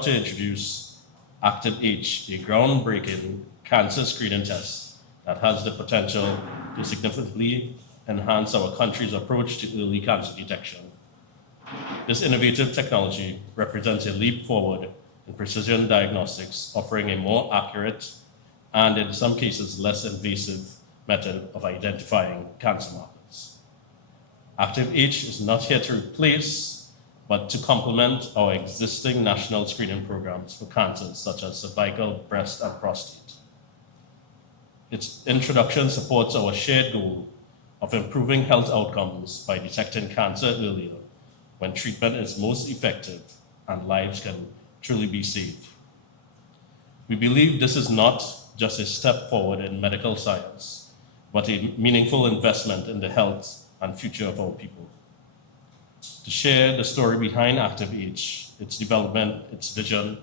proud to introduce ACTIVH, a groundbreaking cancer screening test that has the potential to significantly enhance our country's approach to early cancer detection. This innovative technology represents a leap forward in precision diagnostics, offering a more accurate and, in some cases, less invasive method of identifying cancer markers. ACTIVH is not here to replace, but to complement our existing national screening programs for cancers such as cervical, breast, and prostate. Its introduction supports our shared goal of improving health outcomes by detecting cancer earlier when treatment is most effective and lives can truly be saved. We believe this is not just a step forward in medical science, but a meaningful investment in the health and future of our people. To share the story behind ACTIVH, its development, its vision,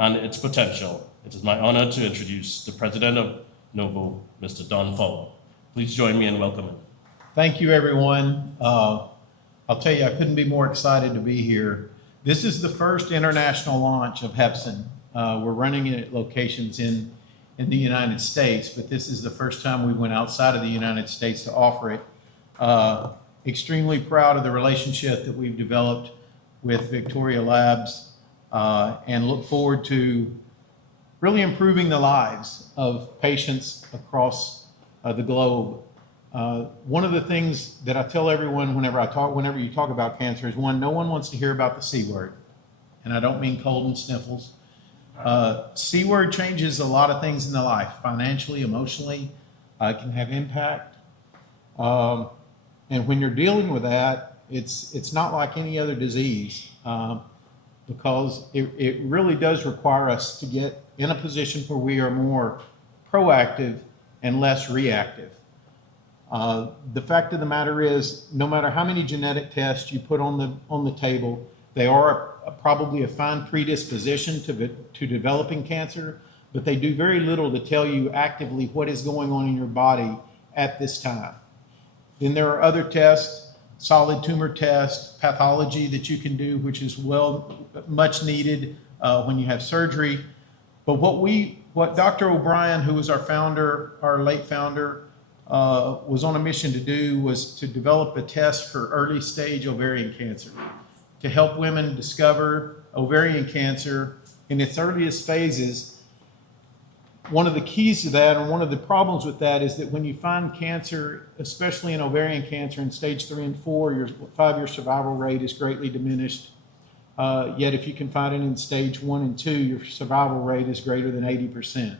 and its potential, it is my honor to introduce the president of Navaux, Mr. Don Fowler. Please join me in welcoming. Thank you, everyone. I'll tell you, I couldn't be more excited to be here. This is the first international launch of Hepsin. We're running it at locations in the United States, but this is the first time we went outside of the United States to offer it. Extremely proud of the relationship that we've developed with Victoria Labs and look forward to really improving the lives of patients across the globe. One of the things that I tell everyone whenever you talk about cancer is, one, no one wants to hear about the C word. And I don't mean cold and sniffles. C word changes a lot of things in the life, financially, emotionally, can have impact. And when you're dealing with that, it's not like any other disease because it really does require us to get in a position where we are more proactive and less reactive. The fact of the matter is, no matter how many genetic tests you put on the table, they are probably a fine predisposition to developing cancer, but they do very little to tell you actively what is going on in your body at this time. Then there are other tests, solid tumor tests, pathology that you can do, which is much needed when you have surgery. But what Dr. O'Brien, who was our founder, our late founder, was on a mission to do was to develop a test for early stage ovarian cancer, to help women discover ovarian cancer in its earliest phases. One of the keys to that, and one of the problems with that, is that when you find cancer, especially in ovarian cancer in stage 3 and 4, your 5-year survival rate is greatly diminished. Yet if you can find it in stage 1 and 2, your survival rate is greater than 80%.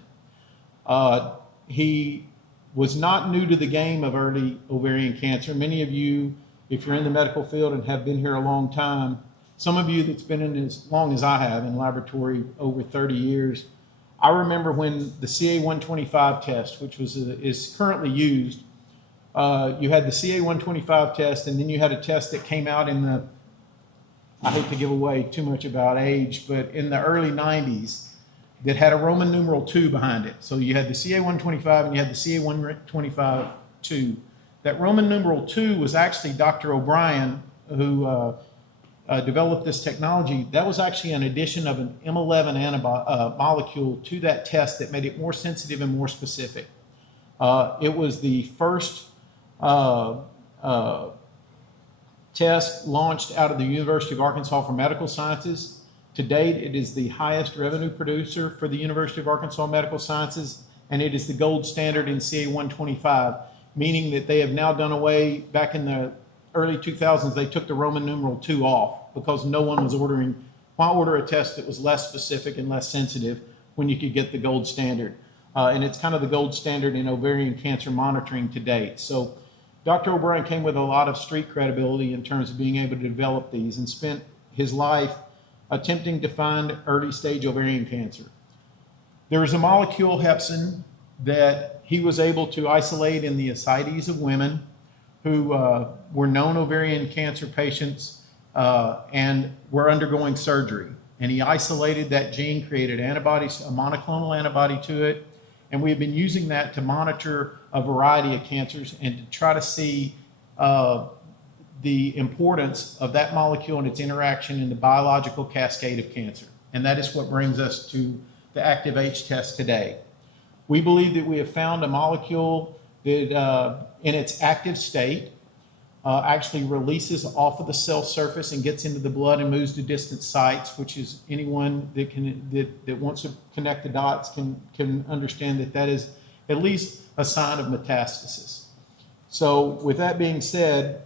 He was not new to the game of early ovarian cancer. Many of you, if you're in the medical field and have been here a long time, some of you that's been in as long as I have in laboratory over 30 years, I remember when the CA-125 test, which is currently used, you had the CA-125 test, and then you had a test that came out in the, I hate to give away too much about age, but in the early 90s, that had a Roman numeral 2 behind it. So you had the CA-125 and you had the CA-125-2. That Roman numeral 2 was actually Dr. O'Brien, who developed this technology. That was actually an addition of an M11 molecule to that test that made it more sensitive and more specific. It was the first test launched out of the University of Arkansas for Medical Sciences. To date, it is the highest revenue producer for the University of Arkansas Medical Sciences, and it is the gold standard in CA-125, meaning that they have now done away, back in the early 2000s, they took the Roman numeral 2 off because no one was ordering. Why order a test that was less specific and less sensitive when you could get the gold standard? And it's kind of the gold standard in ovarian cancer monitoring to date. So Dr. O'Brien came with a lot of street credibility in terms of being able to develop these, and spent his life attempting to find early stage ovarian cancer. There is a molecule, Hepsin, that he was able to isolate in the ascites of women who were known ovarian cancer patients and were undergoing surgery. And he isolated that gene, created antibodies, a monoclonal antibody to it, and we have been using that to monitor a variety of cancers and to try to see the importance of that molecule and its interaction in the biological cascade of cancer. And that is what brings us to the ACTIVH test today. We believe that we have found a molecule that in its active state actually releases off of the cell surface and gets into the blood and moves to distant sites, which is anyone that wants to connect the dots can understand that that is at least a sign of metastasis. So with that being said,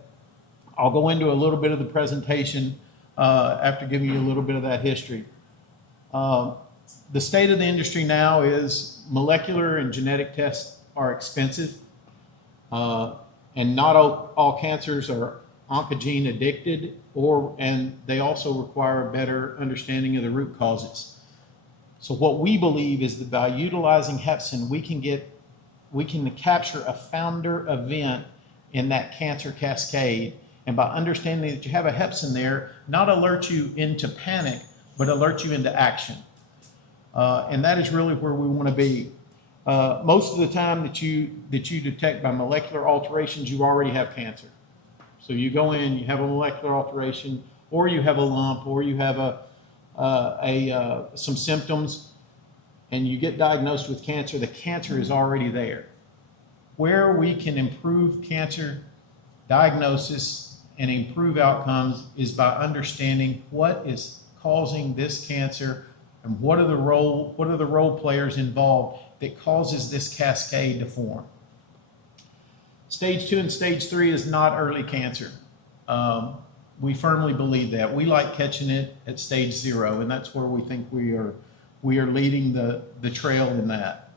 I'll go into a little bit of the presentation after giving you a little bit of that history. The state of the industry now is molecular and genetic tests are expensive, and not all cancers are oncogene addicted, and they also require a better understanding of the root causes. So what we believe is that by utilizing Hepsin, we can capture a founder event in that cancer cascade, and by understanding that you have a Hepsin there, not alert you into panic, but alert you into action. And that is really where we want to be. Most of the time that you detect by molecular alterations, you already have cancer. So you go in, you have a molecular alteration, or you have a lump, or you have some symptoms, and you get diagnosed with cancer. The cancer is already there. Where we can improve cancer diagnosis and improve outcomes is by understanding what is causing this cancer and what are the role players involved that causes this cascade to form. Stage 2 and stage 3 is not early cancer. We firmly believe that. We like catching it at stage 0, and that's where we think we are leading the trail in that.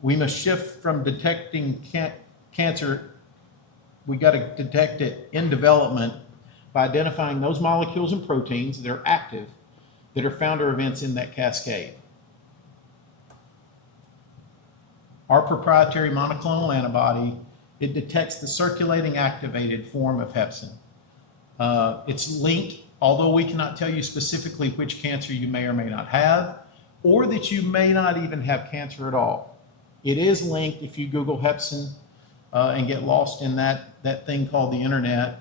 We must shift from detecting cancer. We got to detect it in development by identifying those molecules and proteins that are active, that are founder events in that cascade. Our proprietary monoclonal antibody, it detects the circulating activated form of Hepsin. It's linked, although we cannot tell you specifically which cancer you may or may not have, or that you may not even have cancer at all. It is linked if you Google Hepsin and get lost in that thing called the internet,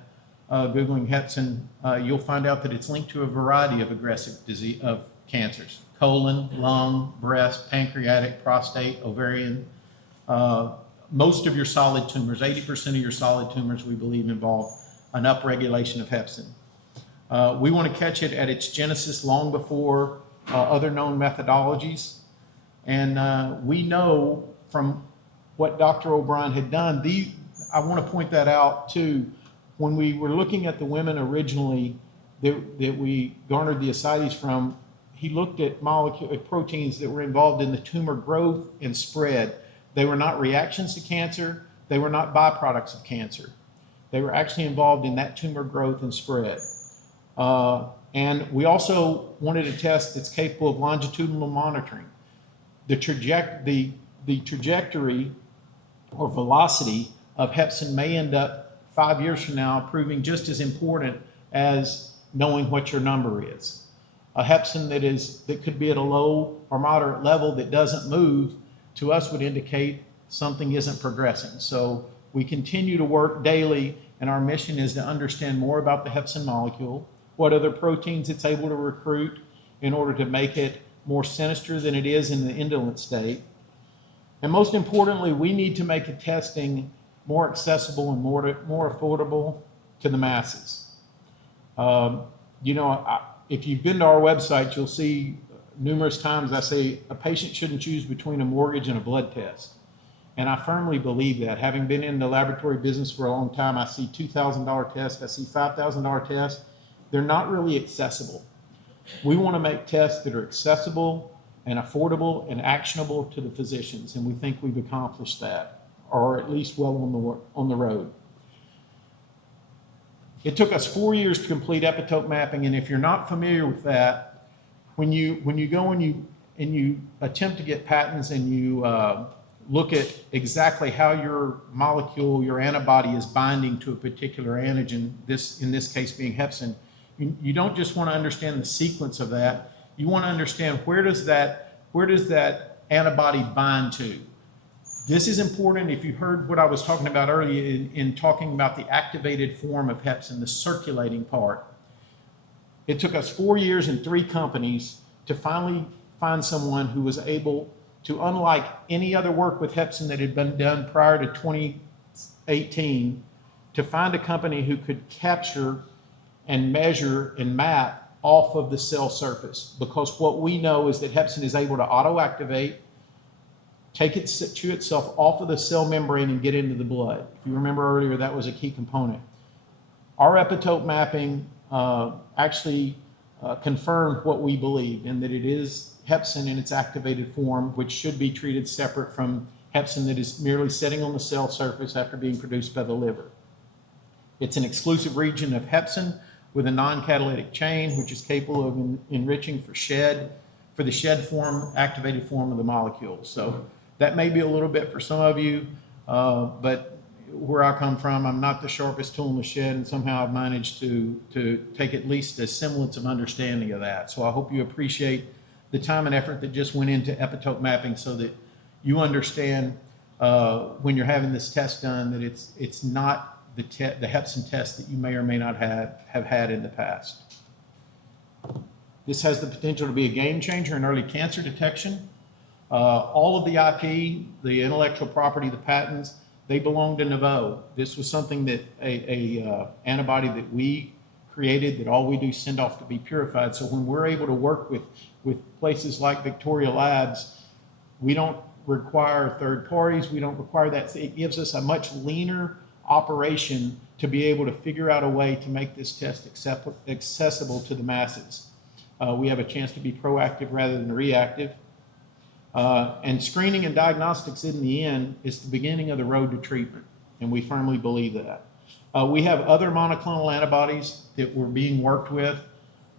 Googling Hepsin, you'll find out that it's linked to a variety of aggressive disease of cancers: colon, lung, breast, pancreatic, prostate, ovarian. Most of your solid tumors, 80% of your solid tumors, we believe, involve an upregulation of Hepsin. We want to catch it at its genesis long before other known methodologies. And we know from what Dr. O'Brien had done, I want to point that out too. When we were looking at the women originally that we garnered the ascites from, he looked at proteins that were involved in the tumor growth and spread. They were not reactions to cancer. They were not byproducts of cancer. They were actually involved in that tumor growth and spread. And we also wanted a test that's capable of longitudinal monitoring. The trajectory or velocity of Hepsin may end up 5 years from now proving just as important as knowing what your number is. A Hepsin that could be at a low or moderate level that doesn't move, to us would indicate something isn't progressing. So we continue to work daily, and our mission is to understand more about the Hepsin molecule, what other proteins it's able to recruit in order to make it more sinister than it is in the indolent state. And most importantly, we need to make the testing more accessible and more affordable to the masses. If you've been to our website, you'll see numerous times I say a patient shouldn't choose between a mortgage and a blood test. And I firmly believe that. Having been in the laboratory business for a long time, I see $2,000 tests, I see $5,000 tests. They're not really accessible. We want to make tests that are accessible and affordable and actionable to the physicians, and we think we've accomplished that, or at least well on the road. It took us 4 years to complete epitope mapping, and if you're not familiar with that, when you go and you attempt to get patents and you look at exactly how your molecule, your antibody is binding to a particular antigen, in this case being Hepsin, you don't just want to understand the sequence of that. You want to understand where does that antibody bind to. This is important. If you heard what I was talking about earlier in talking about the activated form of Hepsin, the circulating part. It took us 4 years and 3 companies to finally find someone who was able to, unlike any other work with Hepsin that had been done prior to 2018, to find a company who could capture and measure and map off of the cell surface. Because what we know is that Hepsin is able to auto-activate, take it to itself off of the cell membrane and get into the blood. If you remember earlier, that was a key component. Our epitope mapping actually confirmed what we believe, in that it is Hepsin in its activated form, which should be treated separate from Hepsin that is merely sitting on the cell surface after being produced by the liver. It's an exclusive region of Hepsin with a non-catalytic chain, which is capable of enriching for the shed form, activated form of the molecule. So that may be a little bit for some of you, but where I come from, I'm not the sharpest tool in the shed, and somehow I've managed to take at least a semblance of understanding of that. So I hope you appreciate the time and effort that just went into epitope mapping, so that you understand when you're having this test done that it's not the Hepsin test that you may or may not have had in the past. This has the potential to be a game changer in early cancer detection. All of the IP, the intellectual property, the patents, they belong to Navaux. This was something that a antibody that we created, that all we do is send off to be purified. So when we're able to work with places like Victoria Labs, we don't require third parties. We don't require that. It gives us a much leaner operation to be able to figure out a way to make this test accessible to the masses. We have a chance to be proactive rather than reactive. And screening and diagnostics in the end is the beginning of the road to treatment, and we firmly believe that. We have other monoclonal antibodies that we're being worked with.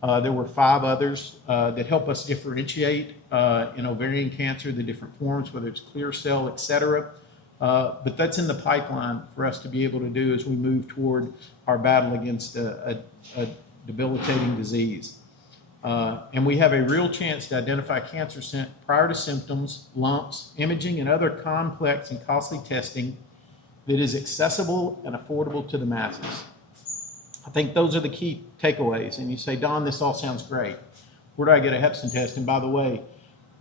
There were 5 others that help us differentiate in ovarian cancer, the different forms, whether it's clear cell, et cetera. But that's in the pipeline for us to be able to do as we move toward our battle against a debilitating disease. And we have a real chance to identify cancer prior to symptoms, lumps, imaging, and other complex and costly testing that is accessible and affordable to the masses. I think those are the key takeaways. And you say, Don, this all sounds great. Where do I get a Hepsin test? And by the way,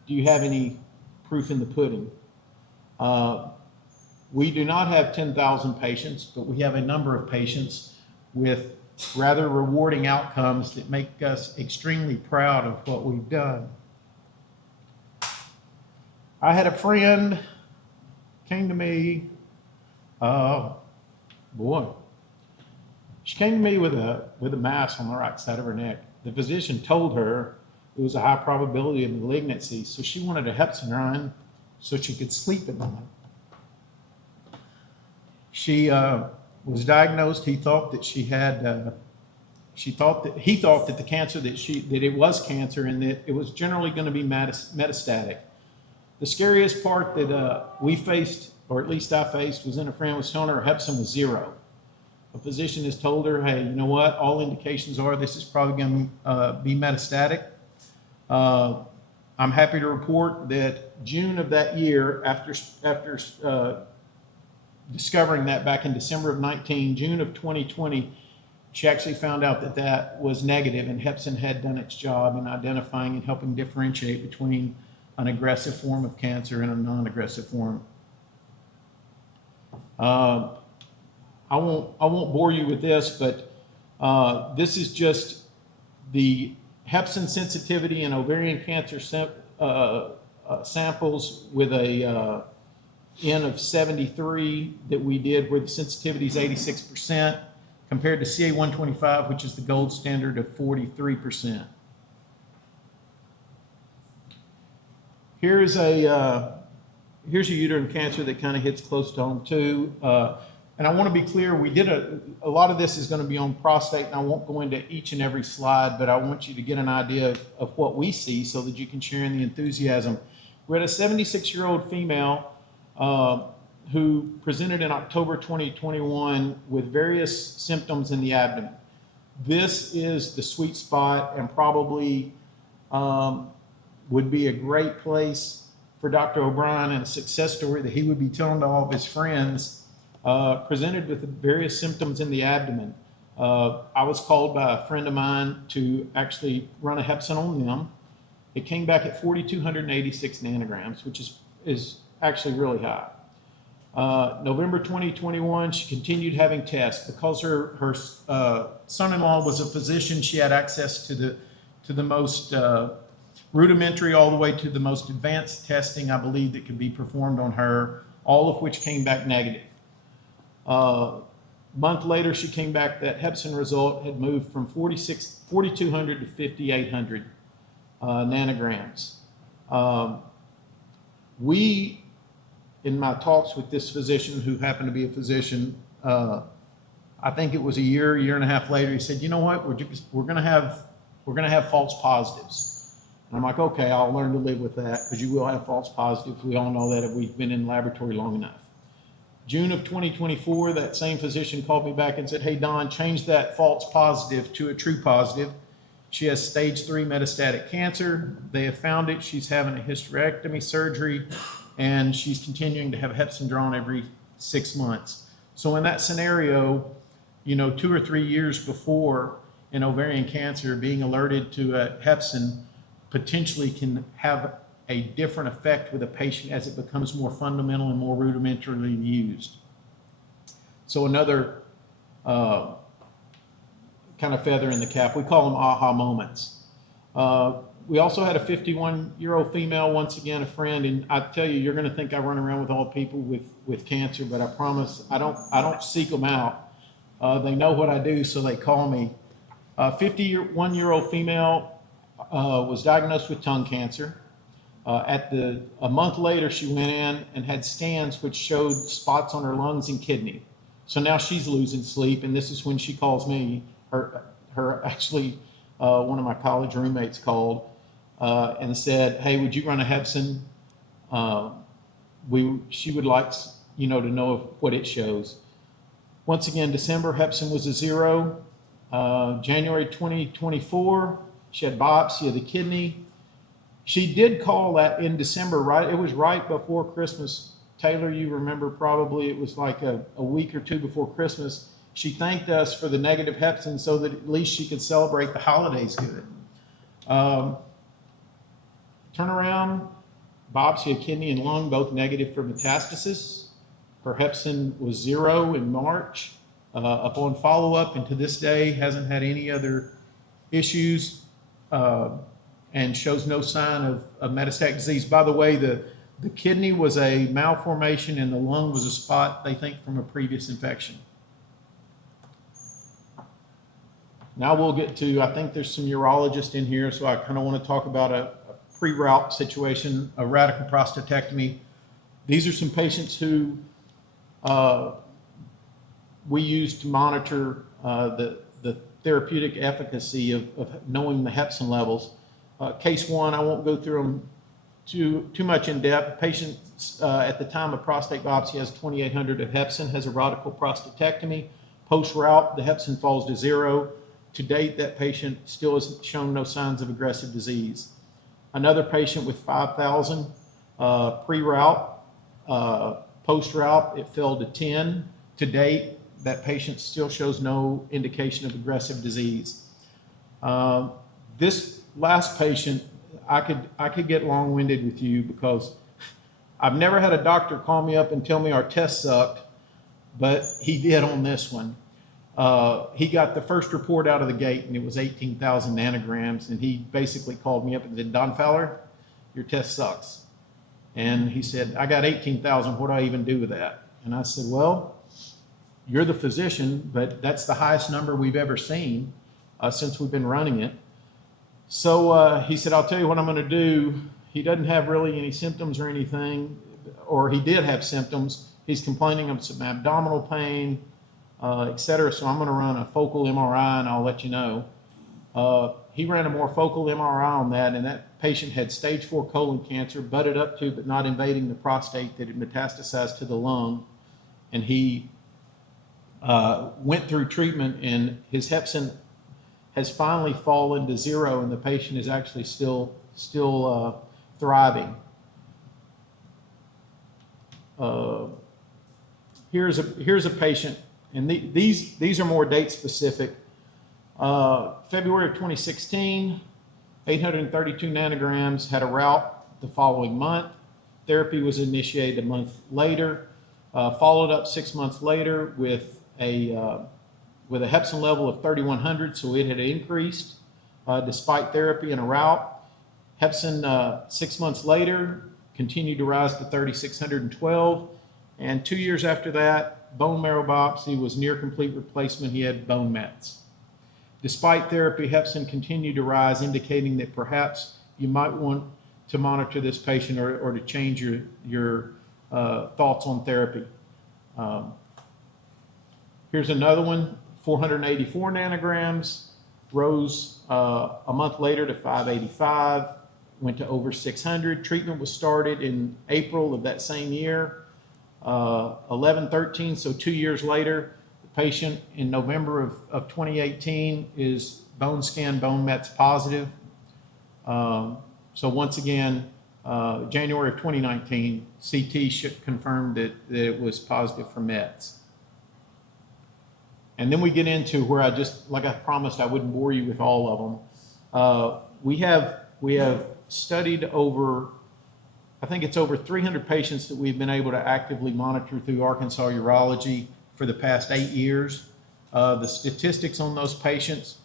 do you have any proof in the pudding? We do not have 10,000 patients, but we have a number of patients with rather rewarding outcomes that make us extremely proud of what we've done. I had a friend came to me, she came to me with a mass on the right side of her neck. The physician told her it was a high probability of malignancy, so she wanted a Hepsin run so she could sleep at night. She was diagnosed. He thought that she had. He thought that the cancer that it was cancer, and that it was generally going to be metastatic. The scariest part that we faced, or at least I faced, was in a friend was telling her Hepsin was 0. A physician has told her, hey, you know what? All indications are this is probably going to be metastatic. I'm happy to report that June of that year, after discovering that back in December of 19, June of 2020, she actually found out that that was negative, and Hepsin had done its job in identifying and helping differentiate between an aggressive form of cancer and a non-aggressive form. I won't bore you with this, but this is just the Hepsin sensitivity in ovarian cancer samples with a N of 73 that we did, where the sensitivity is 86%, compared to CA-125, which is the gold standard of 43%. Here's a uterine cancer that kind of hits close to home too. And I want to be clear, we did a lot of this is going to be on prostate, and I won't go into each and every slide, but I want you to get an idea of what we see so that you can share in the enthusiasm. We had a 76-year-old female who presented in October 2021 with various symptoms in the abdomen. This is the sweet spot, and probably would be a great place for Dr. O'Brien, and a success story that he would be telling to all of his friends. Presented with various symptoms in the abdomen. I was called by a friend of mine to actually run a Hepsin on them. It came back at 4,286 nanograms, which is actually really high. November 2021, she continued having tests. Because her son-in-law was a physician, she had access to the most rudimentary all the way to the most advanced testing, I believe, that could be performed on her, all of which came back negative. Month later, she came back that Hepsin result had moved from 4,200 to 5,800 nanograms. In my talks with this physician, who happened to be a physician, I think it was a year and a half later, he said, "You know what? We're going to have false positives." And I'm like, "Okay, I'll learn to live with that, because you will have false positives. We all know that if we've been in the laboratory long enough." June of 2024, that same physician called me back and said, "Hey, Don, change that false positive to a true positive. She has stage 3 metastatic cancer. They have found it. She's having a hysterectomy surgery, and she's continuing to have Hepsin drawn every 6 months." So in that scenario, 2 or 3 years before an ovarian cancer, being alerted to a Hepsin potentially can have a different effect with a patient as it becomes more fundamental and more rudimentarily used. So another kind of feather in the cap. We call them aha moments. We also had a 51-year-old female, once again, a friend, and I tell you, you're going to think I run around with all people with cancer, but I promise I don't seek them out. They know what I do, so they call me. 51-year-old female was diagnosed with tongue cancer. A month later, she went in and had scans which showed spots on her lungs and kidney. So now she's losing sleep, and this is when she calls me. Actually, one of my college roommates called and said, "Hey, would you run a Hepsin? She would like to know what it shows." Once again, December, Hepsin was a 0. January 2024, she had biopsy of the kidney. She did call that in December, right? It was right before Christmas. Taylor, you remember probably it was like a week or two before Christmas. She thanked us for the negative Hepsin so that at least she could celebrate the holidays good. Turnaround, biopsy of kidney and lung, both negative for metastasis. Her Hepsin was 0 in March. Upon follow-up, and to this day hasn't had any other issues, and shows no sign of metastatic disease. By the way, the kidney was a malformation and the lung was a spot, they think, from a previous infection. Now we'll get to, I think there's some urologists in here, so I kind of want to talk about a pre-route situation, a radical prostatectomy. These are some patients who we use to monitor the therapeutic efficacy of knowing the Hepsin levels. Case 1, I won't go through them too much in depth. Patient at the time of prostate biopsy has 2,800 of Hepsin, has a radical prostatectomy. Post-route, the Hepsin falls to 0. To date, that patient still has shown no signs of aggressive disease. Another patient with 5,000 pre-route, post-route, it fell to 10. To date, that patient still shows no indication of aggressive disease. This last patient, I could get long-winded with you because I've never had a doctor call me up and tell me our test sucked, but he did on this one. He got the first report out of the gate and it was 18,000 nanograms, and he basically called me up and said, "Don Fowler, your test sucks." And he said, "I got 18,000, what do I even do with that?" And I said, "Well, you're the physician, but that's the highest number we've ever seen since we've been running it." So he said, "I'll tell you what I'm going to do." He doesn't have really any symptoms or anything, or he did have symptoms. He's complaining of some abdominal pain, et cetera. So I'm going to run a focal MRI and I'll let you know. He ran a more focal MRI on that, and that patient had stage 4 colon cancer, butted up to but not invading the prostate, that had metastasized to the lung. And he went through treatment, and his Hepsin has finally fallen to 0, and the patient is actually still thriving. Here's a patient, And these are more date specific. February of 2016, 832 nanograms, had a route the following month. Therapy was initiated a month later, followed up 6 months later with a Hepsin level of 3,100, so it had increased despite therapy and a route. Hepsin 6 months later continued to rise to 3,612, and 2 years after that, bone marrow biopsy was near complete replacement. He had bone mets. Despite therapy, Hepsin continued to rise, indicating that perhaps you might want to monitor this patient or to change your thoughts on therapy. Here's another one, 484 nanograms, rose a month later to 585, went to over 600. Treatment was started in April of that same year, 11/13, so 2 years later. The patient in November of 2018 is bone scan, bone mets positive. So once again, January of 2019, CT confirmed that it was positive for mets. And then we get into where like I promised, I wouldn't bore you with all of them. We have studied over, I think it's over 300 patients that we've been able to actively monitor through Arkansas Urology for the past 8 years. The statistics on those patients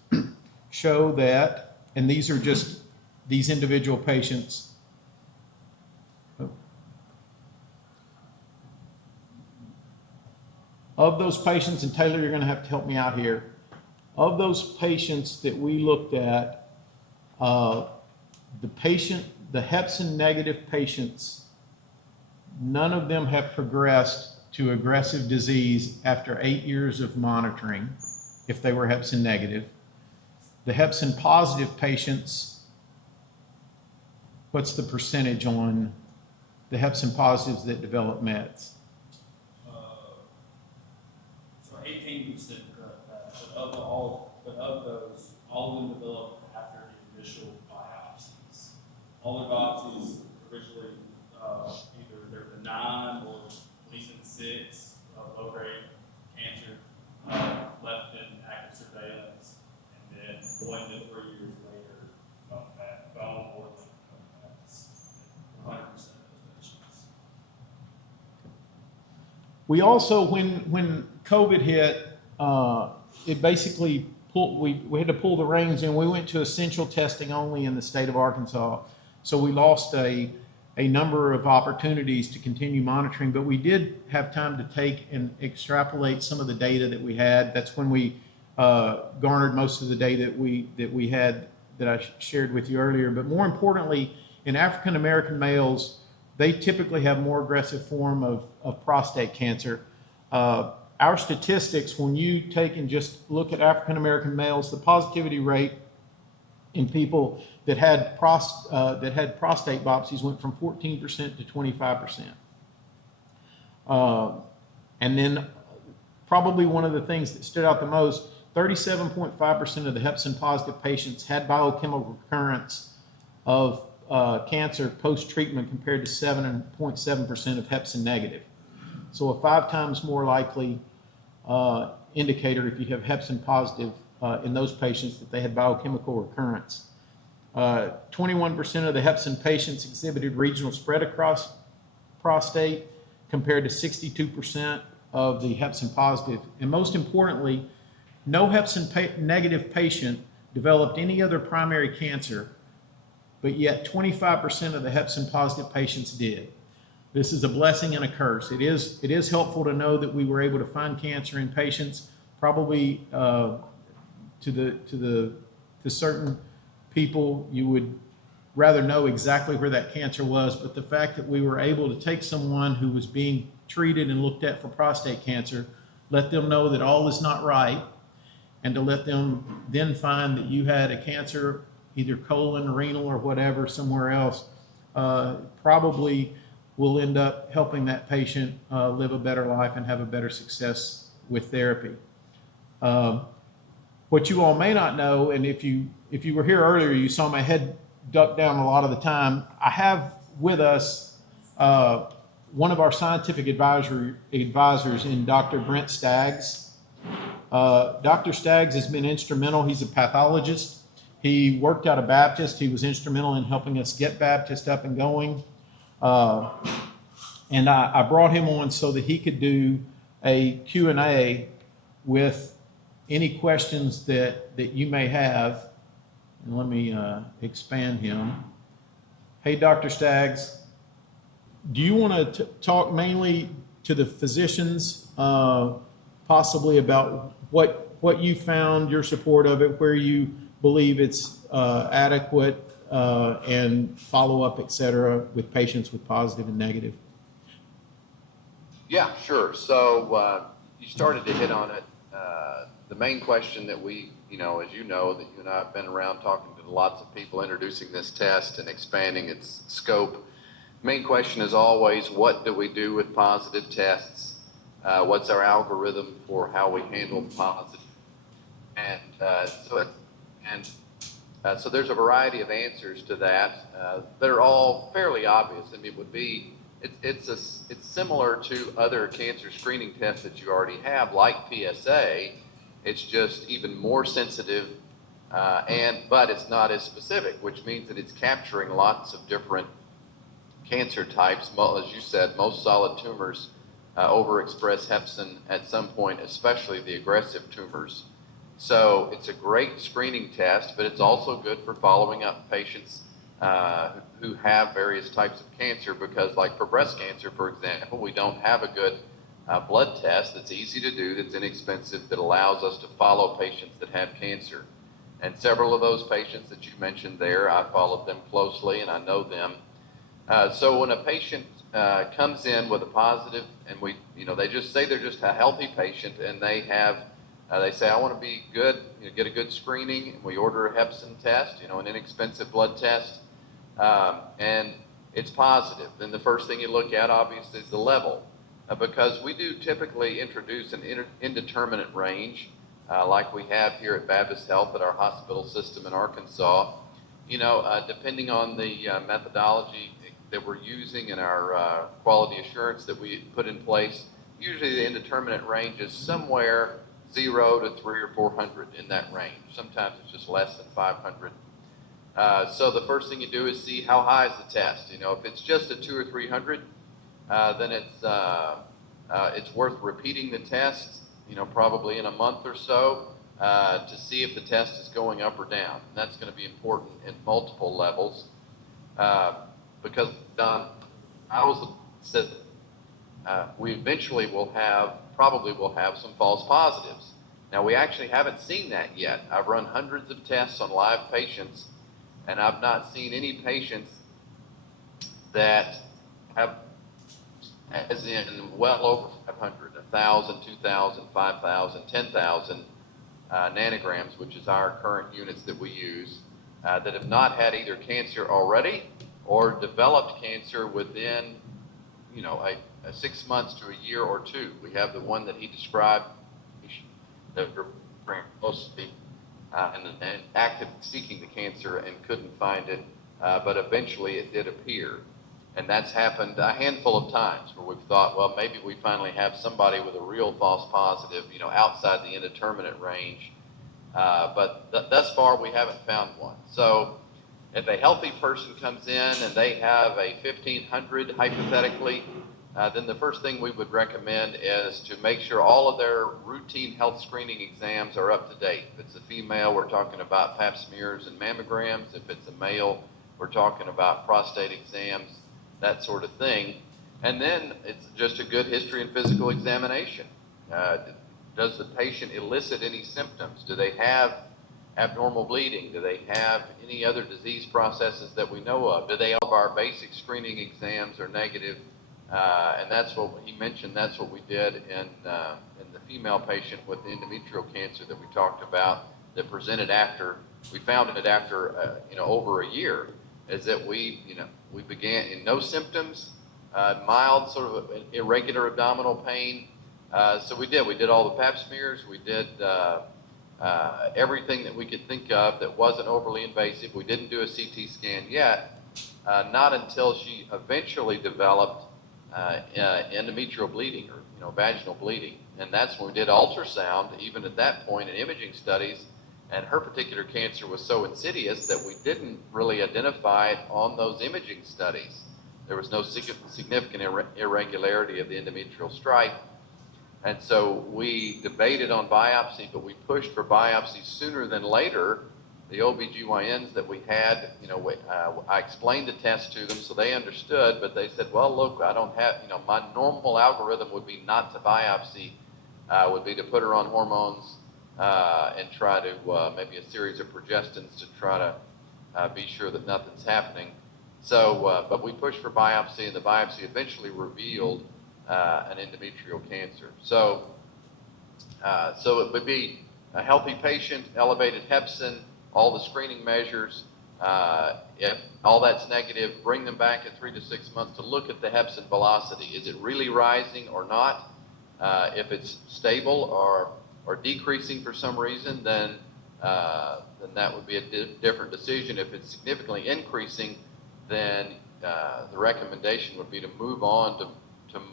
show that, and these are just these individual patients. Of those patients, and Taylor, you're going to have to help me out here. Of those patients that we looked at, the Hepsin negative patients, none of them have progressed to aggressive disease after 8 years of monitoring, if they were Hepsin negative. The Hepsin positive patients, what's the percentage on the Hepsin positives that develop mets? So 18%, but of those, all of them developed after the initial biopsies. All the biopsies originally either they're benign or at least in 6 low-grade cancer left in active surveillance, and then 1 to 3 years later, bone or lymph mets. 100% of those patients. We also, when COVID hit, it basically we had to pull the reins in. We went to essential testing only in the state of Arkansas. So we lost a number of opportunities to continue monitoring, but we did have time to take and extrapolate some of the data that we had. That's when we garnered most of the data that we had that I shared with you earlier. But more importantly, in African American males, they typically have more aggressive form of prostate cancer. Our statistics, when you take and just look at African American males, the positivity rate in people that had prostate biopsies went from 14% to 25%. And then probably one of the things that stood out the most, 37.5% of the Hepsin positive patients had biochemical recurrence of cancer post-treatment compared to 7.7% of Hepsin negative. So a 5 times more likely indicator if you have Hepsin positive in those patients that they had biochemical recurrence. 21% of the Hepsin patients exhibited regional spread across prostate compared to 62% of the Hepsin positive. And most importantly, no Hepsin negative patient developed any other primary cancer, but yet 25% of the Hepsin positive patients did. This is a blessing and a curse. It is helpful to know that we were able to find cancer in patients, probably to certain people you would rather know exactly where that cancer was, but the fact that we were able to take someone who was being treated and looked at for prostate cancer, let them know that all is not right, and to let them then find that you had a cancer, either colon, renal, or whatever, somewhere else, probably will end up helping that patient live a better life and have a better success with therapy. What you all may not know, and if you were here earlier, you saw my head duck down a lot of the time. I have with us one of our scientific advisors in Dr. Brent Staggs. Dr. Staggs has been instrumental. He's a pathologist. He worked out of Baptist. He was instrumental in helping us get Baptist up and going. And I brought him on so that he could do a Q&A with any questions that you may have. And let me expand him. Hey, Dr. Staggs, do you want to talk mainly to the physicians, possibly about what you found, your support of it, where you believe it's adequate, and follow-up, et cetera, with patients with positive and negative? Yeah, sure. So you started to hit on it. The main question that we, as you know, that you and I have been around talking to lots of people introducing this test and expanding its scope. Main question is always, what do we do with positive tests? What's our algorithm for how we handle positive? And so there's a variety of answers to that that are all fairly obvious. I mean, it would be, it's similar to other cancer screening tests that you already have, like PSA. It's just even more sensitive, but it's not as specific, which means that it's capturing lots of different cancer types. As you said, most solid tumors overexpress Hepsin at some point, especially the aggressive tumors. So it's a great screening test, but it's also good for following up patients who have various types of cancer, because like for breast cancer, for example, we don't have a good blood test that's easy to do, that's inexpensive, that allows us to follow patients that have cancer. And several of those patients that you mentioned there, I followed them closely and I know them. So when a patient comes in with a positive, and they just say they're just a healthy patient, and they say, I want to be good, get a good screening, and we order a Hepsin test, an inexpensive blood test, and it's positive. Then the first thing you look at, obviously, is the level, because we do typically introduce an indeterminate range, like we have here at Baptist Health at our hospital system in Arkansas. Depending on the methodology that we're using in our quality assurance that we put in place, usually the indeterminate range is somewhere 0 to 300 or 400 in that range. Sometimes it's just less than 500. So the first thing you do is see how high is the test. If it's just a 200 or 300, then it's worth repeating the test, probably in a month or so, to see if the test is going up or down. And that's going to be important in multiple levels, because I also said we eventually probably will have some false positives. Now, we actually haven't seen that yet. I've run hundreds of tests on live patients, and I've not seen any patients that have, as in well over 500, 1,000, 2,000, 5,000, 10,000 nanograms, which is our current units that we use, that have not had either cancer already or developed cancer within, a 6 months to a year or two. We have the one that he described that we're mostly and active seeking the cancer and couldn't find it, but eventually it did appear. And that's happened a handful of times where we've thought, well, maybe we finally have somebody with a real false positive, outside the indeterminate range. But thus far, we haven't found one. So if a healthy person comes in and they have a 1,500 hypothetically, then the first thing we would recommend is to make sure all of their routine health screening exams are up to date. If it's a female, we're talking about pap smears and mammograms. If it's a male, we're talking about prostate exams, that sort of thing. And then it's just a good history and physical examination. Does the patient elicit any symptoms? Do they have abnormal bleeding? Do they have any other disease processes that we know of? Do they all of our basic screening exams are negative? And that's what he mentioned. That's what we did in the female patient with the endometrial cancer that we talked about, that presented after, we found it after, over a year, is that we began in no symptoms, mild sort of irregular abdominal pain. So we did all the pap smears. We did everything that we could think of that wasn't overly invasive. We didn't do a CT scan yet, not until she eventually developed endometrial bleeding or vaginal bleeding, and that's when we did ultrasound. Even at that point in imaging studies, and her particular cancer was so insidious that we didn't really identify it on those imaging studies. There was no significant irregularity of the endometrial stripe. And so we debated on biopsy, but we pushed for biopsy sooner than later. The OBGYNs that we had, I explained the test to them so they understood, but they said, well, look, I don't have, my normal algorithm would be not to biopsy, would be to put her on hormones and try to, maybe a series of progestins to try to be sure that nothing's happening. So, but we pushed for biopsy, and the biopsy eventually revealed an endometrial cancer. So, so it would be a healthy patient, elevated Hepsin, all the screening measures. If all that's negative, bring them back in 3 to 6 months to look at the Hepsin velocity. Is it really rising or not? If it's stable or decreasing for some reason, then that would be a different decision. If it's significantly increasing, then the recommendation would be to move on to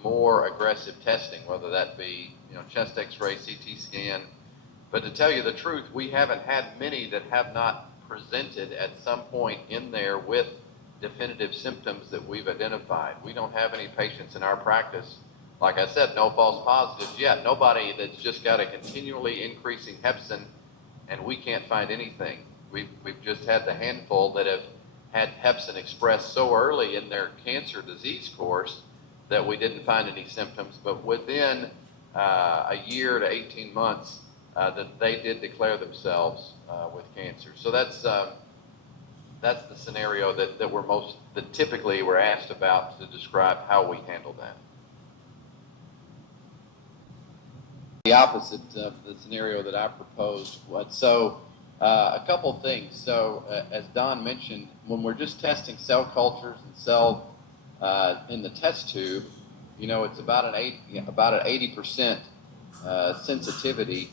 more aggressive testing, whether that be chest X-ray, CT scan. But to tell you the truth, we haven't had many that have not presented at some point in there with definitive symptoms that we've identified. We don't have any patients in our practice, like I said, no false positives yet. Nobody that's just got a continually increasing Hepsin and we can't find anything. We've just had the handful that have had Hepsin expressed so early in their cancer disease course that we didn't find any symptoms, but within a year to 18 months, that they did declare themselves with cancer. So that's the scenario that typically we're asked about to describe how we handle that. The opposite of the scenario that I proposed. So a couple things. So as Don mentioned, when we're just testing cell cultures and cell in the test tube, it's about an 80% sensitivity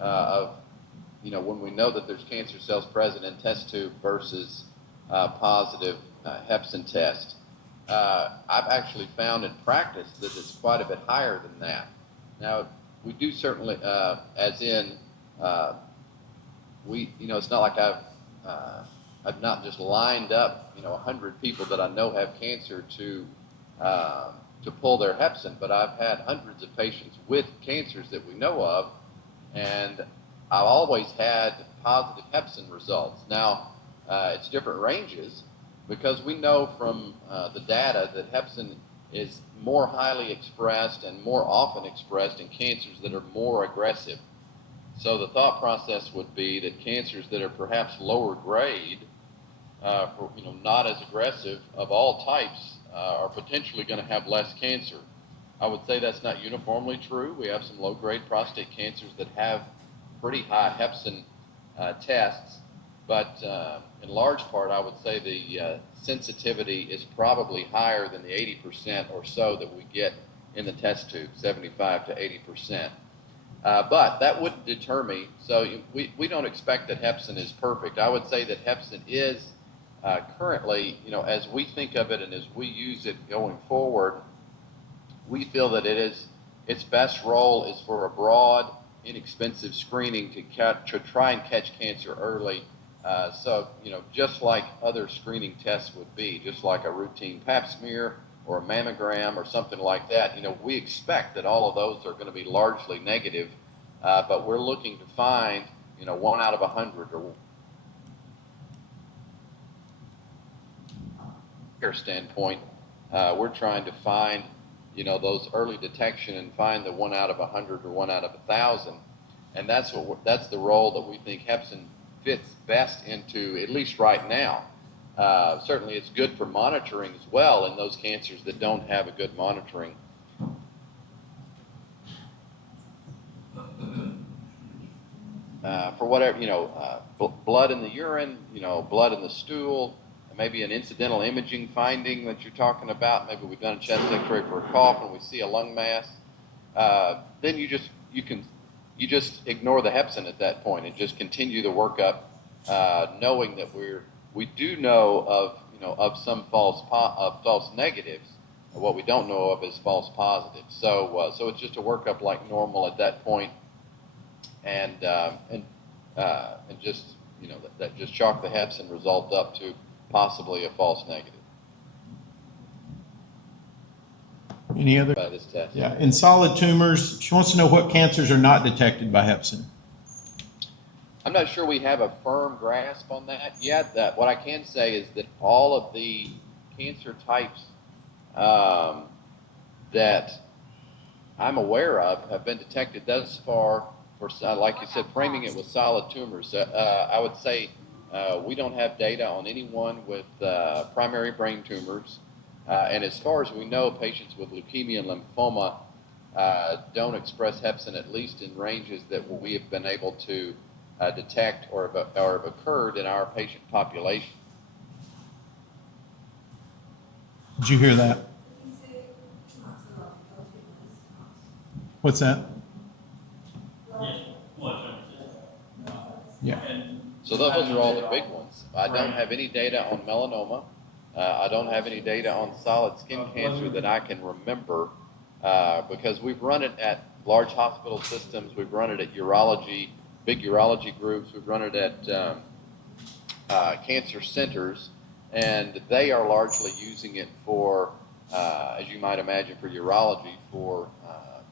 of when we know that there's cancer cells present in test tube versus positive Hepsin test. I've actually found in practice that it's quite a bit higher than that. Now we do certainly, as in it's not like I've not just lined up 100 people that I know have cancer to pull their Hepsin, but I've had hundreds of patients with cancers that we know of, and I've always had positive Hepsin results. Now, it's different ranges because we know from the data that Hepsin is more highly expressed and more often expressed in cancers that are more aggressive. So the thought process would be that cancers that are perhaps lower grade, not as aggressive of all types, are potentially going to have less cancer. I would say that's not uniformly true. We have some low-grade prostate cancers that have pretty high Hepsin tests, but in large part, I would say the sensitivity is probably higher than the 80% or so that we get in the test tube, 75 to 80%. But that wouldn't deter me. So we don't expect that Hepsin is perfect. I would say that Hepsin is currently, as we think of it and as we use it going forward, we feel that its best role is for a broad, inexpensive screening to try and catch cancer early. So, just like other screening tests would be, just like a routine pap smear or a mammogram or something like that, we expect that all of those are going to be largely negative, but we're looking to find, 1 out of 100 or standpoint, we're trying to find, those early detection and find the 1 out of 100 or 1 out of 1,000, and that's the role that we think Hepsin fits best into, at least right now. Certainly, it's good for monitoring as well in those cancers that don't have a good monitoring. For whatever, blood in the urine, blood in the stool, maybe an incidental imaging finding that you're talking about. Maybe we've done a chest X-ray for a cough and we see a lung mass. Then you just ignore the Hepsin at that point and just continue the workup, knowing that we do know of some false negatives, what we don't know of is false positives. So it's just a workup like normal at that point, and just that just chalk the Hepsin result up to possibly a false negative Any other? by this test. Yeah, in solid tumors, she wants to know what cancers are not detected by Hepsin. I'm not sure we have a firm grasp on that yet. What I can say is that all of the cancer types that I'm aware of have been detected thus far for, like you said, framing it with solid tumors. I would say we don't have data on anyone with primary brain tumors. And as far as we know, patients with leukemia and lymphoma don't express Hepsin, at least in ranges that we have been able to detect or have occurred in our patient population. Did you hear that? What's that? Yeah. So those are all the big ones. I don't have any data on melanoma. I don't have any data on solid skin cancer that I can remember because we've run it at large hospital systems. We've run it at urology, big urology groups. We've run it at cancer centers, and they are largely using it for, as you might imagine, for urology, for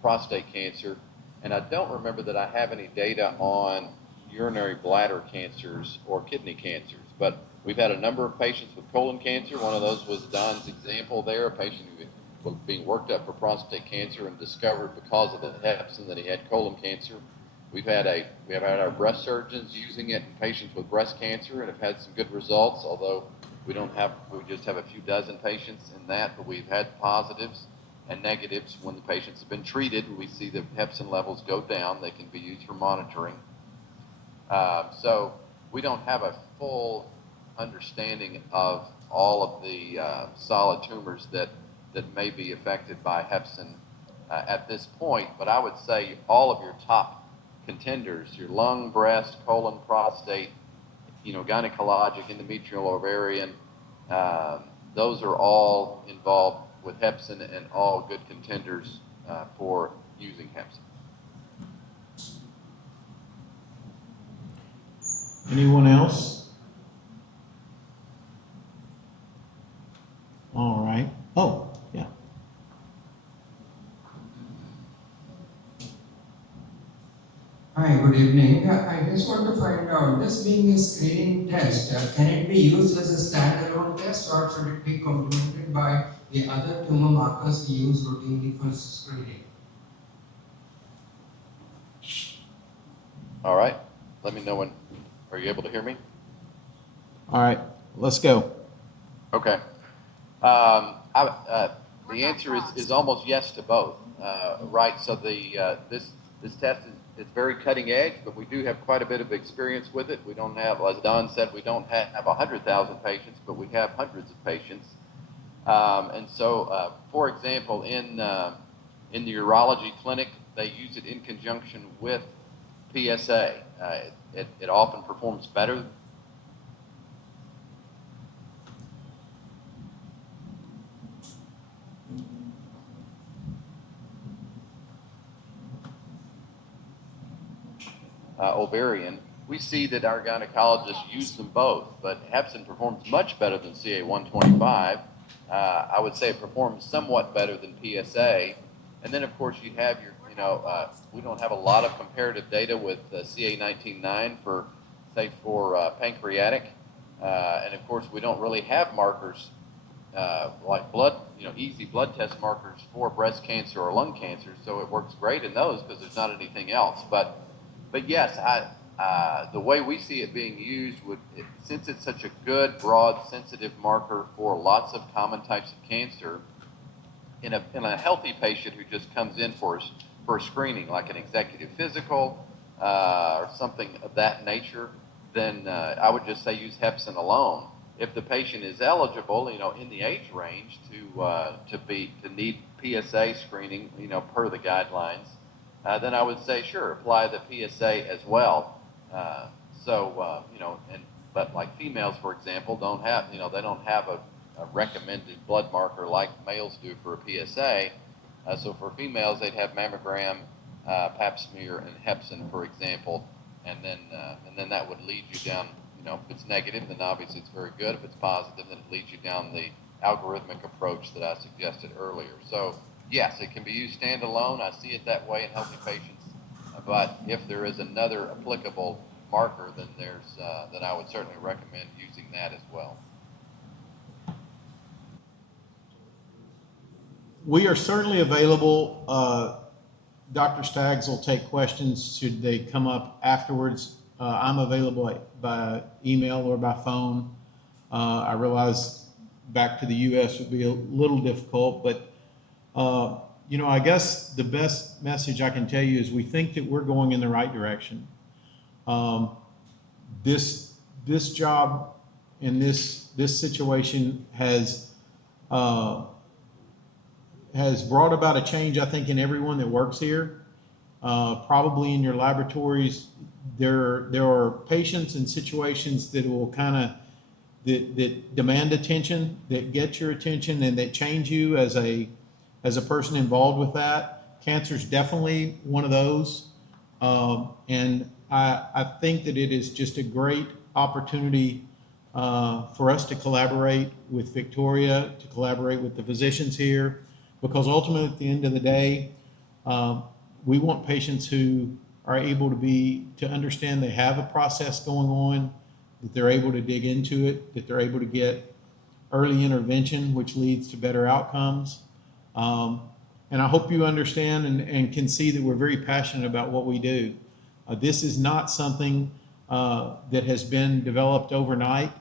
prostate cancer. And I don't remember that I have any data on urinary bladder cancers or kidney cancers, but we've had a number of patients with colon cancer. One of those was Don's example there, a patient who was being worked up for prostate cancer and discovered because of the Hepsin that he had colon cancer. We have had our breast surgeons using it in patients with breast cancer and have had some good results, although we just have a few dozen patients in that, but we've had positives and negatives when the patients have been treated and we see the Hepsin levels go down. They can be used for monitoring. So we don't have a full understanding of all of the solid tumors that may be affected by Hepsin at this point, but I would say all of your top contenders, your lung, breast, colon, prostate, gynecologic, endometrial, ovarian, those are all involved with Hepsin and all good contenders for using Hepsin. Anyone else? All right. Oh, yeah. Hi, good evening. I just want to find out, this being a screening test, can it be used as a standalone test or should it be complemented by the other tumor markers we use routinely for screening? All right. Let me know when. Are you able to hear me? All right. Let's go. Okay. The answer is almost yes to both, right? So this test is very cutting edge, but we do have quite a bit of experience with it. We don't have, as Don said, we don't have 100,000 patients, but we have hundreds of patients. And so, for example, in the urology clinic, they use it in conjunction with PSA. It often performs better. Ovarian, we see that our gynecologists use them both, but Hepsin performs much better than CA-125. I would say it performs somewhat better than PSA. And then, of course, you have your, we don't have a lot of comparative data with CA-19-9 for pancreatic. And, of course, we don't really have markers like blood, easy blood test markers for breast cancer or lung cancer. So it works great in those because there's not anything else. But yes, the way we see it being used since it's such a good, broad, sensitive marker for lots of common types of cancer, in a healthy patient who just comes in for a screening, like an executive physical or something of that nature, then I would just say use Hepsin alone. If the patient is eligible, in the age range to need PSA screening, per the guidelines, then I would say, sure, apply the PSA as well. But like females, for example, don't have, they don't have recommended blood marker like males do for a PSA. So for females, they'd have mammogram, pap smear, and Hepsin, for example, and then that would lead you down. You know, if it's negative, then obviously it's very good. If it's positive, then it leads you down the algorithmic approach that I suggested earlier. So yes, it can be used standalone. I see it that way in healthy patients. But if there is another applicable marker, then then I would certainly recommend using that as well. We are certainly available. Dr. Staggs will take questions should they come up afterwards. I'm available by email or by phone. I realize back to the U.S. would be a little difficult, but you know, I guess the best message I can tell you is we think that we're going in the right direction. This job and this situation has brought about a change, I think, in everyone that works here. Probably in your laboratories, there are patients and situations that will kind of that demand attention, that get your attention, and that change you as a person involved with that. Cancer is definitely one of those, and I think that it is just a great opportunity for us to collaborate with Victoria, to collaborate with the physicians here, because ultimately at the end of the day, we want patients who are able to understand they have a process going on, that they're able to dig into it, that they're able to get early intervention, which leads to better outcomes. And I hope you understand and can see that we're very passionate about what we do. This is not something that has been developed overnight.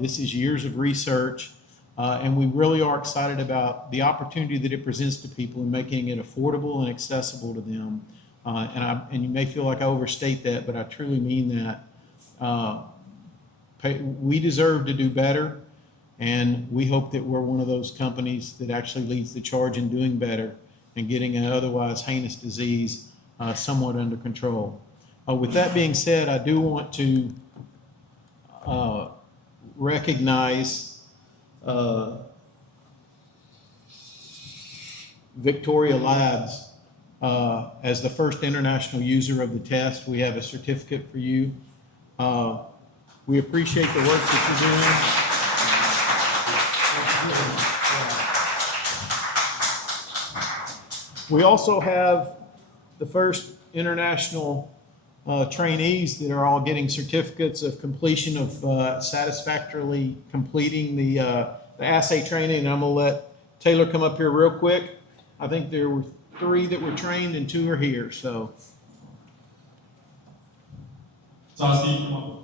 This is years of research, and we really are excited about the opportunity that it presents to people and making it affordable and accessible to them. And you may feel like I overstate that, but I truly mean that. We deserve to do better, and we hope that we're one of those companies that actually leads the charge in doing better and getting an otherwise heinous disease somewhat under control. With that being said, I do want to recognize Victoria Labs as the first international user of the test. We have a certificate for you. We appreciate the work that you're doing. We also have the first international trainees that are all getting certificates of completion of satisfactorily completing the assay training. And I'm going to let Taylor come up here real quick. I think there were 3 that were trained and 2 are here. So, Steve, come on.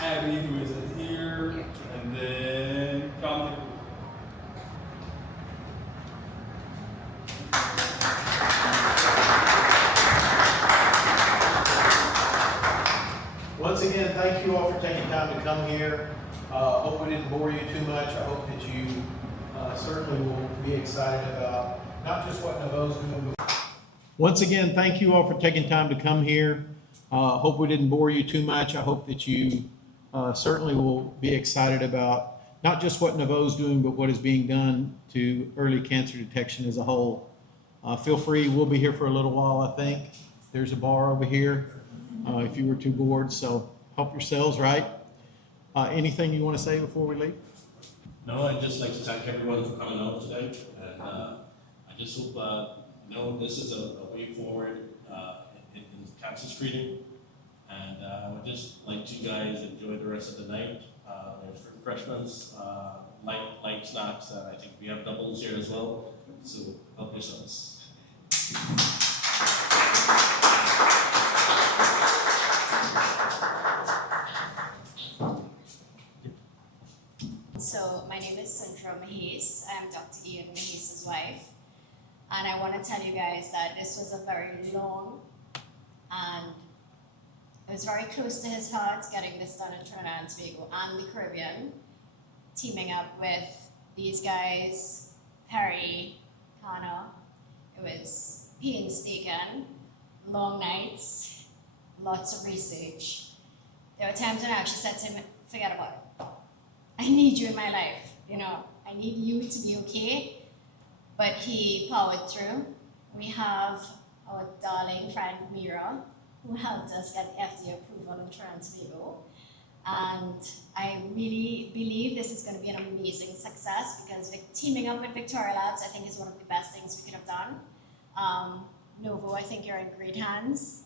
Abby, who is in here, and then John. once again, thank you all for taking time to come here. Hope we didn't bore you too much. I hope that you certainly will be excited about not just what Navaux is doing. Once again, thank you all for taking time to come here. Hope we didn't bore you too much. I hope that you certainly will be excited about not just what Navaux is doing, but what is being done to early cancer detection as a whole. Feel free, we'll be here for a little while, I think. There's a bar over here if you were too bored, so help yourselves, right? Anything you want to say before we leave? No, I'd just like to thank everyone for coming out today, and I just hope this is a way forward in cancer screening, and I would just like you guys enjoy the rest of the night. There's refreshments, light snacks. I think we have doubles here as well, so help yourselves. So my name is Sandra Mahis. I'm Dr. Ian Mahis's wife. And I want to tell you guys that this was a very long and it was very close to his heart getting this done in Trinidad and Tobago and the Caribbean, teaming up with these guys, Perry, Hannah. It was painstaking, long nights, lots of research. There were times when I actually said to him, forget about it. I need you in my life, I need you to be okay. But he powered through. We have our darling friend Mira, who helped us get the FDA approval in Tobago. And I really believe this is going to be an amazing success because teaming up with Victoria Labs, I think, is one of the best things we could have done. Navaux, I think you're in great hands.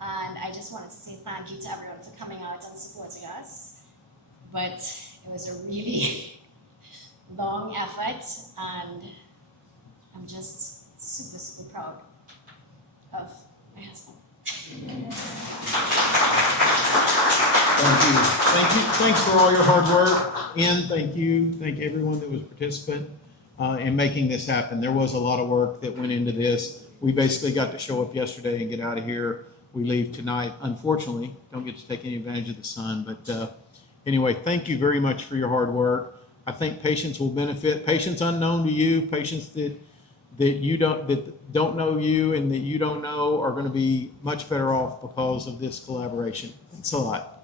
And I just wanted to say thank you to everyone for coming out and supporting us. But it was a really long effort, and I'm just super, super proud of my husband. Thank you. Thanks for all your hard work. Ian, thank you. Thank everyone that was a participant in making this happen. There was a lot of work that went into this. We basically got to show up yesterday and get out of here. We leave tonight, unfortunately. Don't get to take any advantage of the sun. But anyway, thank you very much for your hard work. I think patients will benefit. Patients unknown to you, patients that don't know you and that you don't know are going to be much better off because of this collaboration. Thanks a lot.